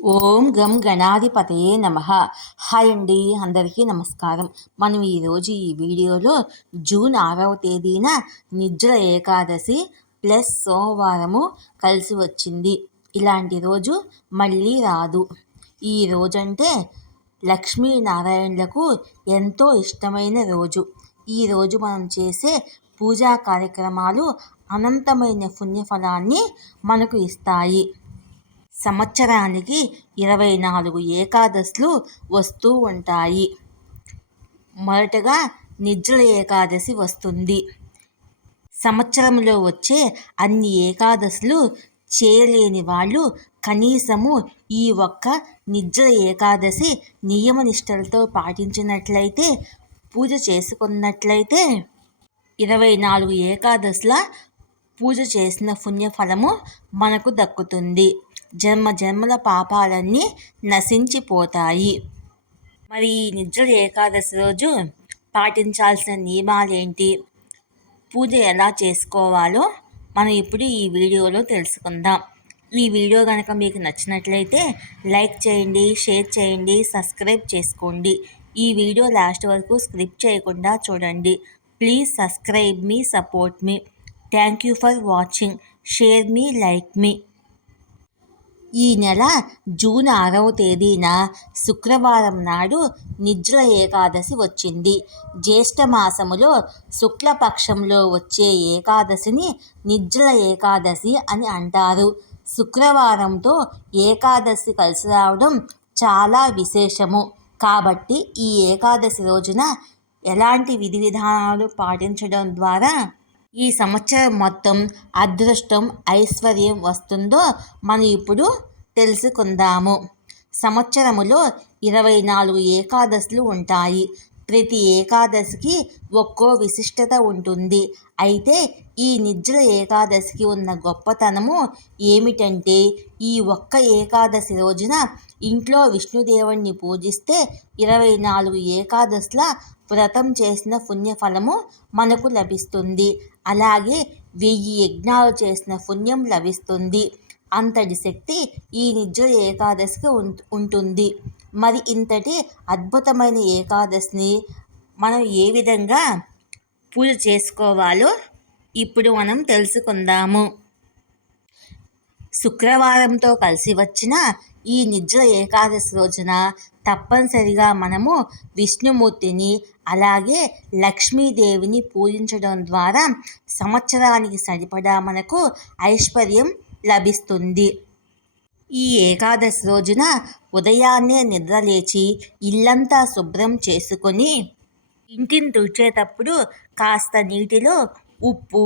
ఓం గం గణాధిపతయే నమ. హాయ్ అండి అందరికీ నమస్కారం. మనం ఈరోజు ఈ వీడియోలో జూన్ ఆరవ తేదీన నిద్ర ఏకాదశి ప్లస్ సోమవారము కలిసి వచ్చింది. ఇలాంటి రోజు మళ్ళీ రాదు. ఈ రోజంటే లక్ష్మీనారాయణులకు ఎంతో ఇష్టమైన రోజు. ఈ రోజు మనం చేసే పూజా కార్యక్రమాలు అనంతమైన పుణ్యఫలాన్ని మనకు ఇస్తాయి. సంవత్సరానికి ఇరవై నాలుగు ఏకాదశులు వస్తూ ఉంటాయి. మొదటగా నిద్ర ఏకాదశి వస్తుంది. సంవత్సరంలో వచ్చే అన్ని ఏకాదశులు చేయలేని వాళ్ళు కనీసము ఈ ఒక్క నిద్ర ఏకాదశి నియమనిష్టలతో పాటించినట్లయితే పూజ చేసుకున్నట్లయితే ఇరవై నాలుగు ఏకాదశుల పూజ చేసిన పుణ్యఫలము మనకు దక్కుతుంది. జన్మ జన్మల పాపాలన్నీ నశించిపోతాయి. మరి ఈ నిద్ర ఏకాదశి రోజు పాటించాల్సిన నియమాలు ఏంటి పూజ ఎలా చేసుకోవాలో మనం ఇప్పుడు ఈ వీడియోలో తెలుసుకుందాం. ఈ వీడియో కనుక మీకు నచ్చినట్లయితే లైక్ చేయండి షేర్ చేయండి సబ్స్క్రైబ్ చేసుకోండి. ఈ వీడియో లాస్ట్ వరకు స్క్రిప్ట్ చేయకుండా చూడండి. ప్లీజ్ సబ్స్క్రైబ్ మీ సపోర్ట్ మీ. Thank you for watching. Share మీ లైక్ మీ. ఈ నెల జూన్ ఆరవ తేదీన శుక్రవారం నాడు నిజ్ల ఏకాదశి వచ్చింది. జ్యేష్ఠ మాసములో శుక్లపక్షంలో వచ్చే ఏకాదశిని నిజ్ల ఏకాదశి అని అంటారు. శుక్రవారంతో ఏకాదశి కలిసి రావడం చాలా విశేషము. కాబట్టి ఈ ఏకాదశి రోజున ఎలాంటి విధి విధానాలు పాటించడం ద్వారా ఈ సంవత్సరం మొత్తం అదృష్టం ఐశ్వర్యం వస్తుందో మనం ఇప్పుడు తెలుసుకుందాము. సంవత్సరములో ఇరవై నాలుగు ఏకాదశులు ఉంటాయి. ప్రతి ఏకాదశికి ఒక్కో విశిష్టత ఉంటుంది. అయితే ఈ నిద్ర ఏకాదశికి ఉన్న గొప్పతనము ఏమిటంటే ఈ ఒక్క ఏకాదశి రోజున ఇంట్లో విష్ణుదేవుణ్ణి పూజిస్తే ఇరవై నాలుగు ఏకాదశుల వ్రతం చేసిన పుణ్యఫలము మనకు లభిస్తుంది. అలాగే వెయ్యి యజ్ఞాలు చేసిన పుణ్యం లభిస్తుంది. అంతటి శక్తి ఈ నిద్ర ఏకాదశికి ఉంటుంది. మరి ఇంతటి అద్భుతమైన ఏకాదశిని మనం ఏ విధంగా పూజ చేసుకోవాలో ఇప్పుడు మనం తెలుసుకుందాము. శుక్రవారంతో కలిసి వచ్చిన ఈ నిద్ర ఏకాదశి రోజున తప్పనిసరిగా మనము విష్ణుమూర్తిని అలాగే లక్ష్మీదేవిని పూజించడం ద్వారా సంవత్సరానికి సరిపడా మనకు ఐశ్వర్యం లభిస్తుంది. ఈ ఏకాదశి రోజున ఉదయాన్నే నిద్రలేచి ఇల్లంతా శుభ్రం చేసుకొని ఇంటిని తుడిచేటప్పుడు కాస్త నీటిలో ఉప్పు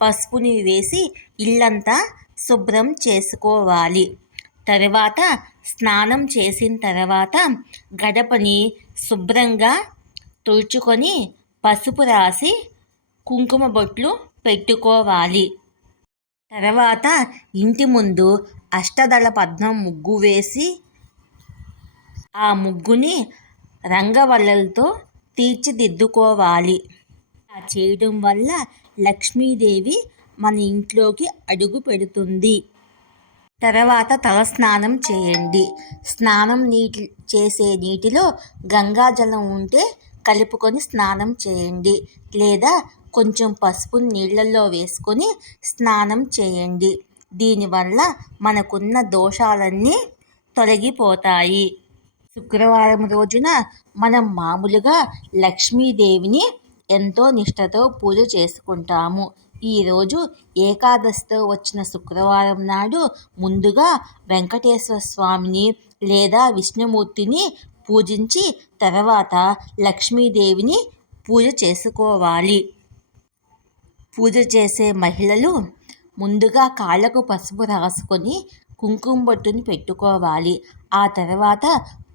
పసుపుని వేసి ఇల్లంతా శుభ్రం చేసుకోవాలి. తర్వాత స్నానం చేసిన తర్వాత గడపని శుభ్రంగా తుడుచుకొని పసుపు రాసి కుంకుమ బొట్లు పెట్టుకోవాలి. తర్వాత ఇంటి ముందు అష్టదళ పద్మం ముగ్గు వేసి ఆ ముగ్గుని రంగవల్లలతో తీర్చిదిద్దుకోవాలి. అలా చేయడం వల్ల లక్ష్మీదేవి మన ఇంట్లోకి అడుగు పెడుతుంది. తర్వాత తలస్నానం చేయండి. స్నానం నీటి చేసే నీటిలో గంగాజలం ఉంటే కలుపుకొని స్నానం చేయండి. లేదా కొంచెం పసుపు నీళ్ళల్లో వేసుకొని స్నానం చేయండి. దీనివల్ల మనకున్న దోషాలన్నీ తొలగిపోతాయి. శుక్రవారం రోజున మనం మామూలుగా లక్ష్మీదేవిని ఎంతో నిష్టతో పూజ చేసుకుంటాము. ఈరోజు ఏకాదశితో వచ్చిన శుక్రవారం నాడు ముందుగా వెంకటేశ్వర స్వామిని లేదా విష్ణుమూర్తిని పూజించి తర్వాత లక్ష్మీదేవిని పూజ చేసుకోవాలి. పూజ చేసే మహిళలు ముందుగా కాళ్ళకు పసుపు రాసుకొని కుంకుమ బొట్టుని పెట్టుకోవాలి. ఆ తర్వాత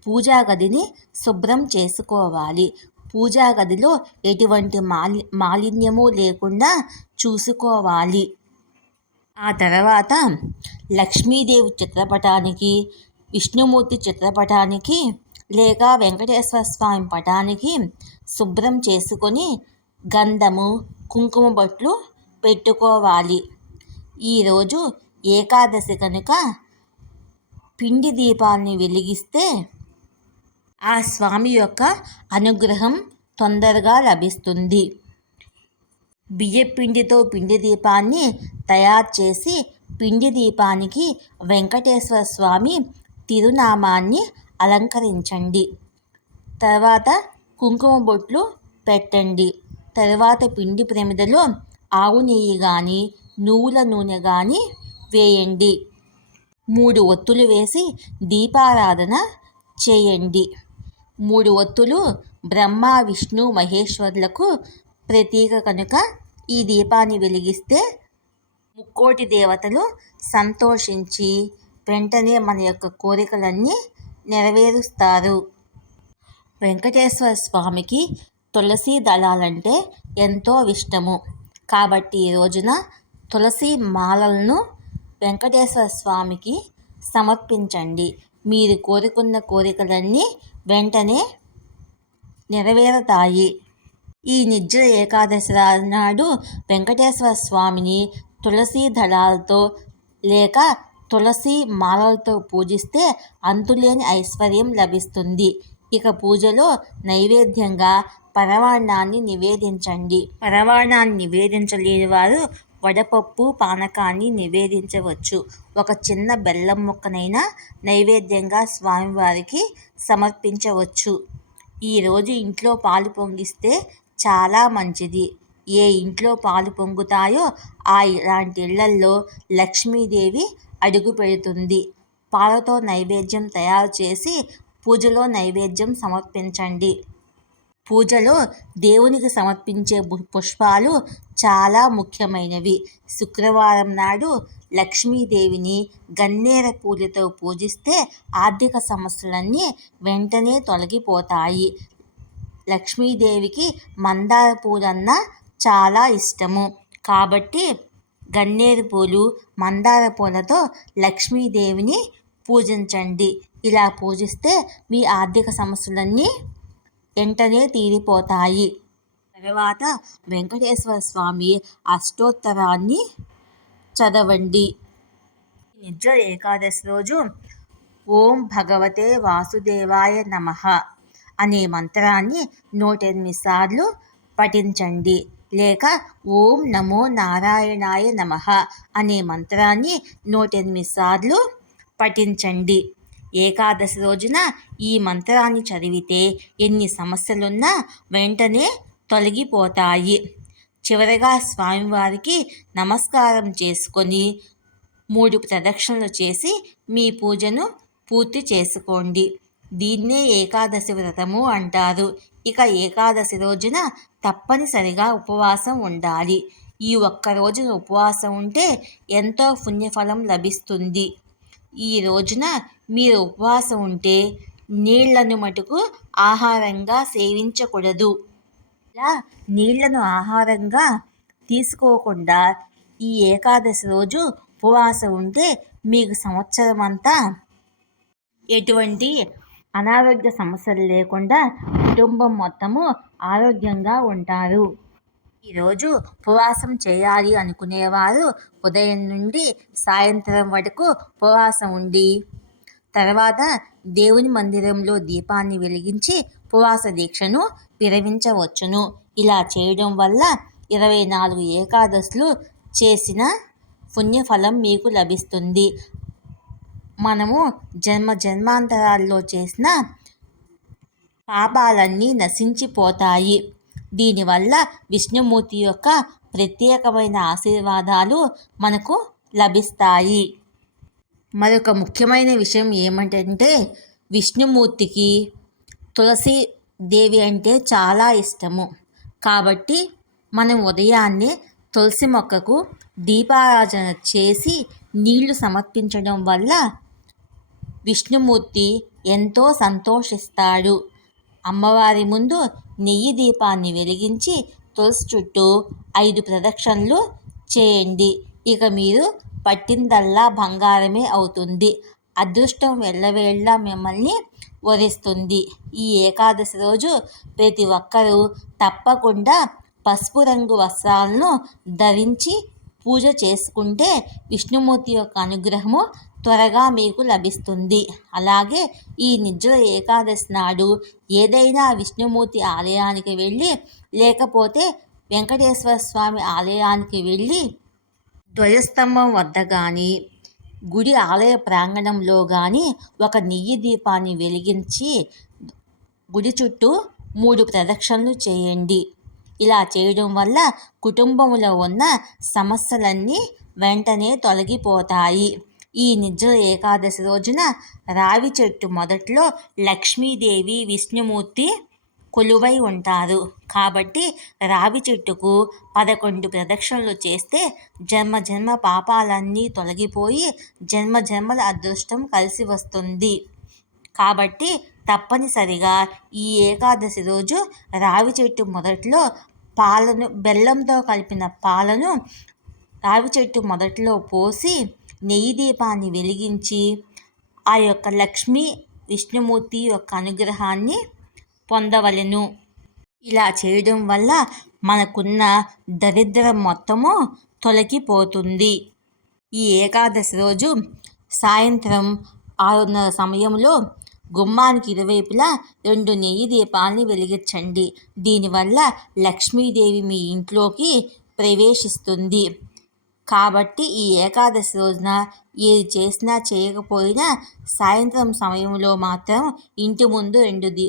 పూజా గదిని శుభ్రం చేసుకోవాలి. పూజా గదిలో ఎటువంటి మాలి మాలిన్యము లేకుండా చూసుకోవాలి. ఆ తర్వాత లక్ష్మీదేవి చిత్రపటానికి విష్ణుమూర్తి చిత్రపటానికి లేక వెంకటేశ్వర స్వామి పటానికి శుభ్రం చేసుకొని గంధము కుంకుమ బొట్లు పెట్టుకోవాలి. ఈరోజు ఏకాదశి కనుక పిండి దీపాన్ని వెలిగిస్తే ఆ స్వామి యొక్క అనుగ్రహం తొందరగా లభిస్తుంది. బియ్యపిండితో పిండి దీపాన్ని తయారు చేసి పిండి దీపానికి వెంకటేశ్వర స్వామి తిరునామాన్ని అలంకరించండి. తర్వాత కుంకుమ బొట్లు పెట్టండి. తర్వాత పిండి ప్రమిదలో ఆవు నెయ్యి కానీ నువ్వుల నూనె కానీ వేయండి. మూడు ఒత్తులు వేసి దీపారాధన చేయండి. మూడు ఒత్తులు బ్రహ్మ విష్ణు మహేశ్వరులకు ప్రతీక కనుక ఈ దీపాన్ని వెలిగిస్తే ముక్కోటి దేవతలు సంతోషించి వెంటనే మన యొక్క కోరికలన్నీ నెరవేరుస్తారు. వెంకటేశ్వర స్వామికి తులసి దళాలంటే ఎంతో ఇష్టము. కాబట్టి ఈ రోజున తులసి మాలలను వెంకటేశ్వర స్వామికి సమర్పించండి. మీరు కోరుకున్న కోరికలన్నీ వెంటనే నెరవేరుతాయి. ఈ నిర్జల ఏకాదశి నాడు వెంకటేశ్వర స్వామిని తులసి దళాలతో లేక తులసి మాలలతో పూజిస్తే అంతులేని ఐశ్వర్యం లభిస్తుంది. ఇక పూజలో నైవేద్యంగా పరవాణాన్ని నివేదించండి. పరవాణాన్ని నివేదించలేని వారు వడపప్పు పానకాన్ని నివేదించవచ్చు. ఒక చిన్న బెల్లం ముక్కనైనా నైవేద్యంగా స్వామివారికి సమర్పించవచ్చు. ఈరోజు ఇంట్లో పాలు పొంగిస్తే చాలా మంచిది. ఏ ఇంట్లో పాలు పొంగుతాయో ఆ ఇలాంటి ఇళ్ళల్లో లక్ష్మీదేవి అడుగు పెడుతుంది. పాలతో నైవేద్యం తయారు చేసి పూజలో నైవేద్యం సమర్పించండి. పూజలో దేవునికి సమర్పించే పుష్పాలు చాలా ముఖ్యమైనవి. శుక్రవారం నాడు లక్ష్మీదేవిని గన్నేర పూలతో పూజిస్తే ఆర్థిక సమస్యలన్నీ వెంటనే తొలగిపోతాయి. లక్ష్మీదేవికి మందార పూలన్నా చాలా ఇష్టము. కాబట్టి గన్నేరు పూలు మందార పూలతో లక్ష్మీదేవిని పూజించండి. ఇలా పూజిస్తే మీ ఆర్థిక సమస్యలన్నీ వెంటనే తీరిపోతాయి. తర్వాత వెంకటేశ్వర స్వామి అష్టోత్తరాన్ని చదవండి. నిజ ఏకాదశి రోజు ఓం భగవతే వాసుదేవాయ నమ అనే మంత్రాన్ని నూటెనిమిది సార్లు పఠించండి. లేక ఓం నమో నారాయణాయ నమ అనే మంత్రాన్ని నూటెనిమిది సార్లు పఠించండి. ఏకాదశి రోజున ఈ మంత్రాన్ని చదివితే ఎన్ని సమస్యలున్నా వెంటనే తొలగిపోతాయి. చివరగా స్వామివారికి నమస్కారం చేసుకొని మూడు ప్రదక్షిణలు చేసి మీ పూజను పూర్తి చేసుకోండి. దీన్నే ఏకాదశి వ్రతము అంటారు. ఇక ఏకాదశి రోజున తప్పనిసరిగా ఉపవాసం ఉండాలి. ఈ ఒక్క రోజున ఉపవాసం ఉంటే ఎంతో పుణ్యఫలం లభిస్తుంది. ఈ రోజున మీరు ఉపవాసం ఉంటే నీళ్ళను మటుకు ఆహారంగా సేవించకూడదు. ఇలా నీళ్ళను ఆహారంగా తీసుకోకుండా ఈ ఏకాదశి రోజు ఉపవాసం ఉంటే మీకు సంవత్సరం అంతా ఎటువంటి అనారోగ్య సమస్యలు లేకుండా కుటుంబం మొత్తము ఆరోగ్యంగా ఉంటారు. ఈరోజు ఉపవాసం చేయాలి అనుకునేవారు ఉదయం నుండి సాయంత్రం వరకు ఉపవాసం ఉండి తర్వాత దేవుని మందిరంలో దీపాన్ని వెలిగించి ఉపవాస దీక్షను విరమించవచ్చును. ఇలా చేయడం వల్ల ఇరవై నాలుగు ఏకాదశులు చేసిన పుణ్యఫలం మీకు లభిస్తుంది. మనము జన్మ జన్మాంతరాల్లో చేసిన పాపాలన్నీ నశించిపోతాయి. దీనివల్ల విష్ణుమూర్తి యొక్క ప్రత్యేకమైన ఆశీర్వాదాలు మనకు లభిస్తాయి. మరొక ముఖ్యమైన విషయం ఏమిటంటే విష్ణుమూర్తికి తులసి దేవి అంటే చాలా ఇష్టము. కాబట్టి మనం ఉదయాన్నే తులసి మొక్కకు దీపారాజన చేసి నీళ్ళు సమర్పించడం వల్ల విష్ణుమూర్తి ఎంతో సంతోషిస్తాడు. అమ్మవారి ముందు నెయ్యి దీపాన్ని వెలిగించి తులసి చుట్టూ ఐదు ప్రదక్షిణలు చేయండి. ఇక మీరు పట్టిందల్లా బంగారమే అవుతుంది. అదృష్టం వెళ్ళవేళ్ళ మిమ్మల్ని వరిస్తుంది ఈ ఏకాదశి రోజు ప్రతి ఒక్కరూ తప్పకుండా పసుపు రంగు వస్త్రాలను ధరించి పూజ చేసుకుంటే విష్ణుమూర్తి యొక్క అనుగ్రహము త్వరగా మీకు లభిస్తుంది. అలాగే ఈ నిద్ర ఏకాదశి నాడు ఏదైనా విష్ణుమూర్తి ఆలయానికి వెళ్ళి లేకపోతే వెంకటేశ్వర స్వామి ఆలయానికి వెళ్ళి ధ్వజస్తంభం వద్ద కానీ గుడి ఆలయ ప్రాంగణంలో కానీ ఒక నెయ్యి దీపాన్ని వెలిగించి గుడి చుట్టూ మూడు ప్రదక్షిణలు చేయండి. ఇలా చేయడం వల్ల కుటుంబంలో ఉన్న సమస్యలన్నీ వెంటనే తొలగిపోతాయి. ఈ నిజ ఏకాదశి రోజున రావి చెట్టు మొదట్లో లక్ష్మీదేవి విష్ణుమూర్తి కొలువై ఉంటారు. కాబట్టి రావి చెట్టుకు పదకొండు ప్రదక్షిణలు చేస్తే జన్మ జన్మ పాపాలన్నీ తొలగిపోయి జన్మ జన్మల అదృష్టం కలిసి వస్తుంది. కాబట్టి తప్పనిసరిగా ఈ ఏకాదశి రోజు రావి చెట్టు మొదట్లో పాలను బెల్లంతో కలిపిన పాలను రావి చెట్టు మొదట్లో పోసి నెయ్యి దీపాన్ని వెలిగించి ఆ యొక్క లక్ష్మీ విష్ణుమూర్తి యొక్క అనుగ్రహాన్ని పొందవలెను. ఇలా చేయడం వల్ల మనకున్న దరిద్రం మొత్తము తొలగిపోతుంది. ఈ ఏకాదశి రోజు సాయంత్రం ఆరున్నర సమయంలో గుమ్మానికి ఇరువైపులా రెండు నెయ్యి దీపాలని వెలిగించండి. దీనివల్ల లక్ష్మీదేవి మీ ఇంట్లోకి ప్రవేశిస్తుంది. కాబట్టి ఈ ఏకాదశి రోజున ఏది చేసినా చేయకపోయినా సాయంత్రం సమయంలో మాత్రం ఇంటి ముందు రెండు దీ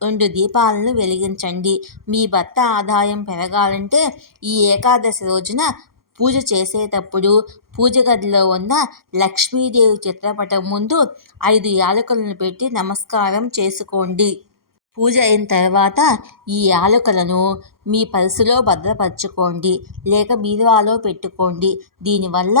రెండు దీపాలను వెలిగించండి. మీ భర్త ఆదాయం పెరగాలంటే ఈ ఏకాదశి రోజున పూజ చేసేటప్పుడు పూజ గదిలో ఉన్న లక్ష్మీదేవి చిత్రపటం ముందు ఐదు యాలకులను పెట్టి నమస్కారం చేసుకోండి. పూజ అయిన తర్వాత ఈ యాలకులను మీ పర్సులో భద్రపరచుకోండి లేక బీరువాలో పెట్టుకోండి. దీనివల్ల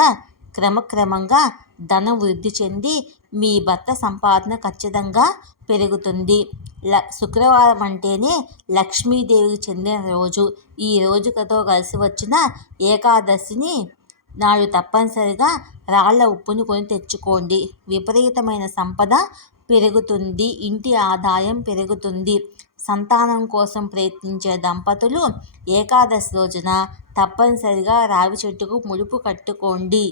క్రమక్రమంగా ధనం వృద్ధి చెంది మీ భర్త సంపాదన ఖచ్చితంగా పెరుగుతుంది. ల శుక్రవారం అంటేనే లక్ష్మీదేవికి చెందిన రోజు. ఈ రోజుతో కలిసి వచ్చిన ఏకాదశిని నాడు తప్పనిసరిగా రాళ్ళ ఉప్పును కొని తెచ్చుకోండి. విపరీతమైన సంపద పెరుగుతుంది ఇంటి ఆదాయం పెరుగుతుంది. సంతానం కోసం ప్రయత్నించే దంపతులు ఏకాదశి రోజున తప్పనిసరిగా రావి చెట్టుకు ముడుపు కట్టుకోండి.